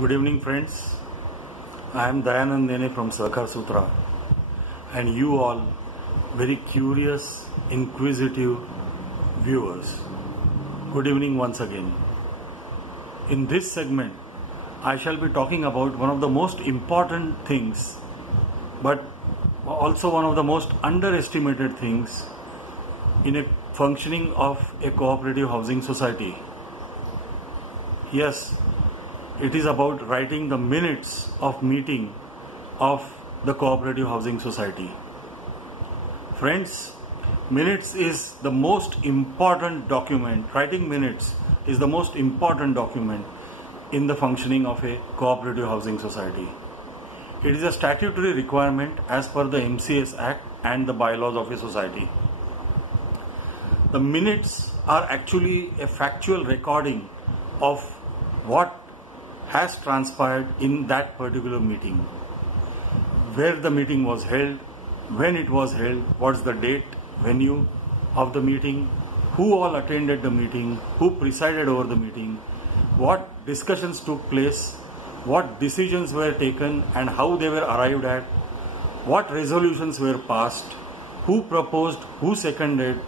Good evening, friends. I am Dayanand Nene from Sahakar Sutra, and you all, very curious, inquisitive viewers. Good evening once again. In this segment, I shall be talking about one of the most important things, but also one of the most underestimated things in a functioning of a cooperative housing society. Yes, it is about writing the minutes of meeting of the cooperative housing society. Friends, minutes is the most important document. Writing minutes is the most important document in the functioning of a cooperative housing society. It is a statutory requirement as per the MCS Act and the bylaws of a society. The minutes are actually a factual recording of what has transpired in that particular meeting, where the meeting was held, when it was held, what's the date, venue of the meeting, who all attended the meeting, who presided over the meeting, what discussions took place, what decisions were taken and how they were arrived at, what resolutions were passed, who proposed, who seconded.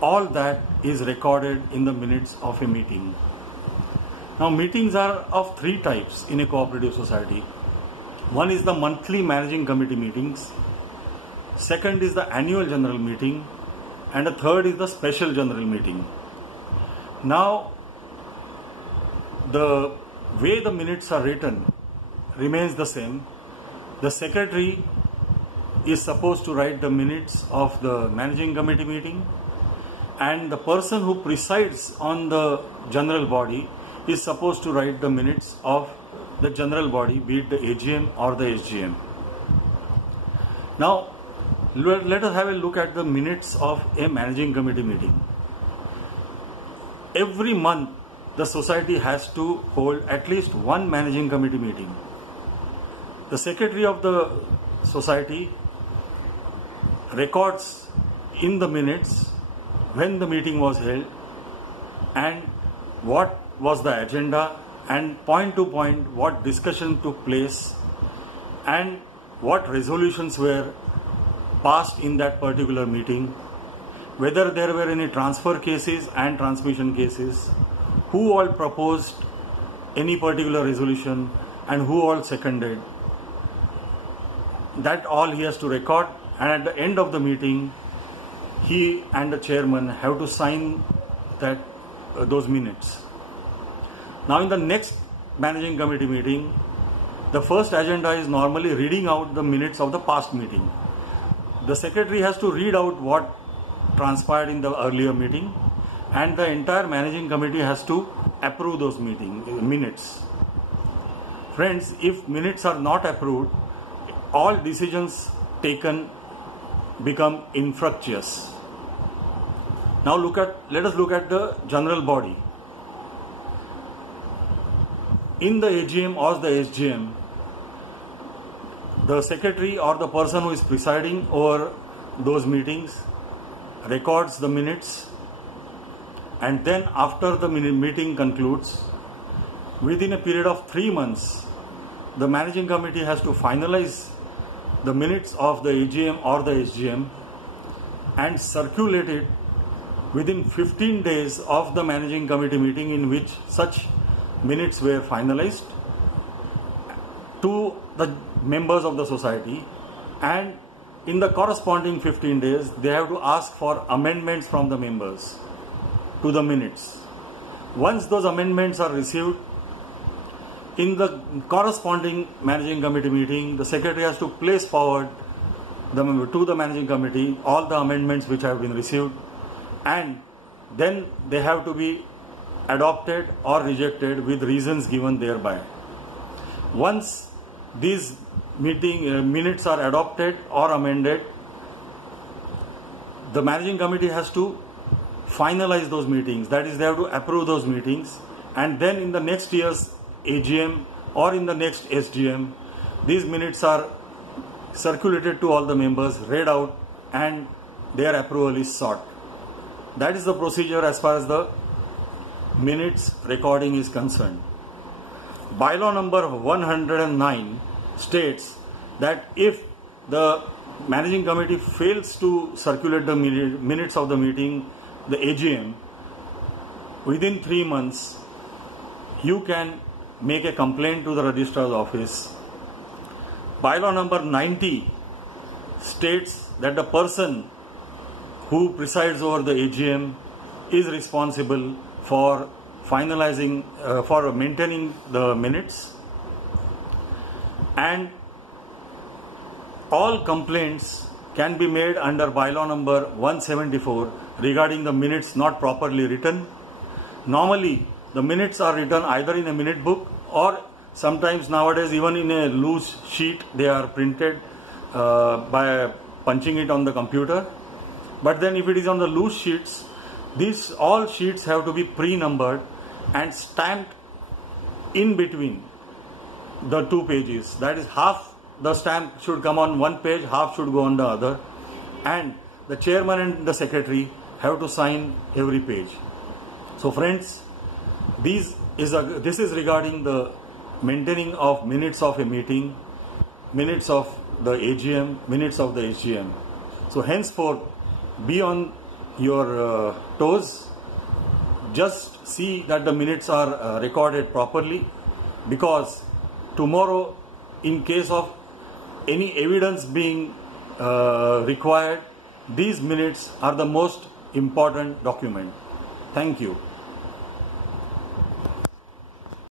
All that is recorded in the minutes of a meeting. Now, meetings are of three types in a cooperative society. One is the monthly managing committee meetings, second is the annual general meeting, and the third is the special general meeting. Now, the way the minutes are written remains the same. The secretary is supposed to write the minutes of the managing committee meeting, and the person who presides on the general body is supposed to write the minutes of the general body, be it the AGM or the SGM. Now, let us have a look at the minutes of a managing committee meeting. Every month, the society has to hold at least one managing committee meeting. The secretary of the society records in the minutes when the meeting was held and what was the agenda, and point to point what discussion took place and what resolutions were passed in that particular meeting, whether there were any transfer cases and transmission cases, who all proposed any particular resolution and who all seconded. That all he has to record, and at the end of the meeting he and the chairman have to sign that those minutes. Now, in the next managing committee meeting, the first agenda is normally reading out the minutes of the past meeting. The secretary has to read out what transpired in the earlier meeting, and the entire managing committee has to approve those minutes. Friends, if minutes are not approved, all decisions taken become infructuous. Now let us look at the general body. In the AGM or the SGM, the secretary or the person who is presiding over those meetings records the minutes, and then after the meeting concludes, within a period of 3 months, the managing committee has to finalize the minutes of the AGM or the SGM and circulate it within 15 days of the managing committee meeting in which such minutes were finalized to the members of the society, and in the corresponding 15 days they have to ask for amendments from the members to the minutes. Once those amendments are received, in the corresponding managing committee meeting, the secretary has to place forward to the managing committee all the amendments which have been received, and then they have to be adopted or rejected with reasons given thereby. Once these minutes are adopted or amended, the managing committee has to finalize those meetings. That is, they have to approve those meetings, and then in the next year's AGM or in the next SGM, these minutes are circulated to all the members, read out, and their approval is sought. That is the procedure as far as the minutes recording is concerned. bylaw number 109 states that if the managing committee fails to circulate the minutes of the meeting, the AGM, within 3 months, you can make a complaint to the registrar's office. Bylaw number 90 states that the person who presides over the AGM is responsible for finalizing, for maintaining the minutes, and all complaints can be made under bylaw number 174 regarding the minutes not properly written. Normally, the minutes are written either in a minute book or sometimes nowadays even in a loose sheet. They are printed by punching it on the computer. But then if it is on the loose sheets, these all sheets have to be pre-numbered and stamped in between the two pages. That is, half the stamp should come on one page, half should go on the other, and the chairman and the secretary have to sign every page. So friends, this is regarding the maintaining of minutes of a meeting, minutes of the AGM, minutes of the SGM. So henceforth, be on your toes. Just see that the minutes are recorded properly, because tomorrow, in case of any evidence being required, these minutes are the most important document. Thank you.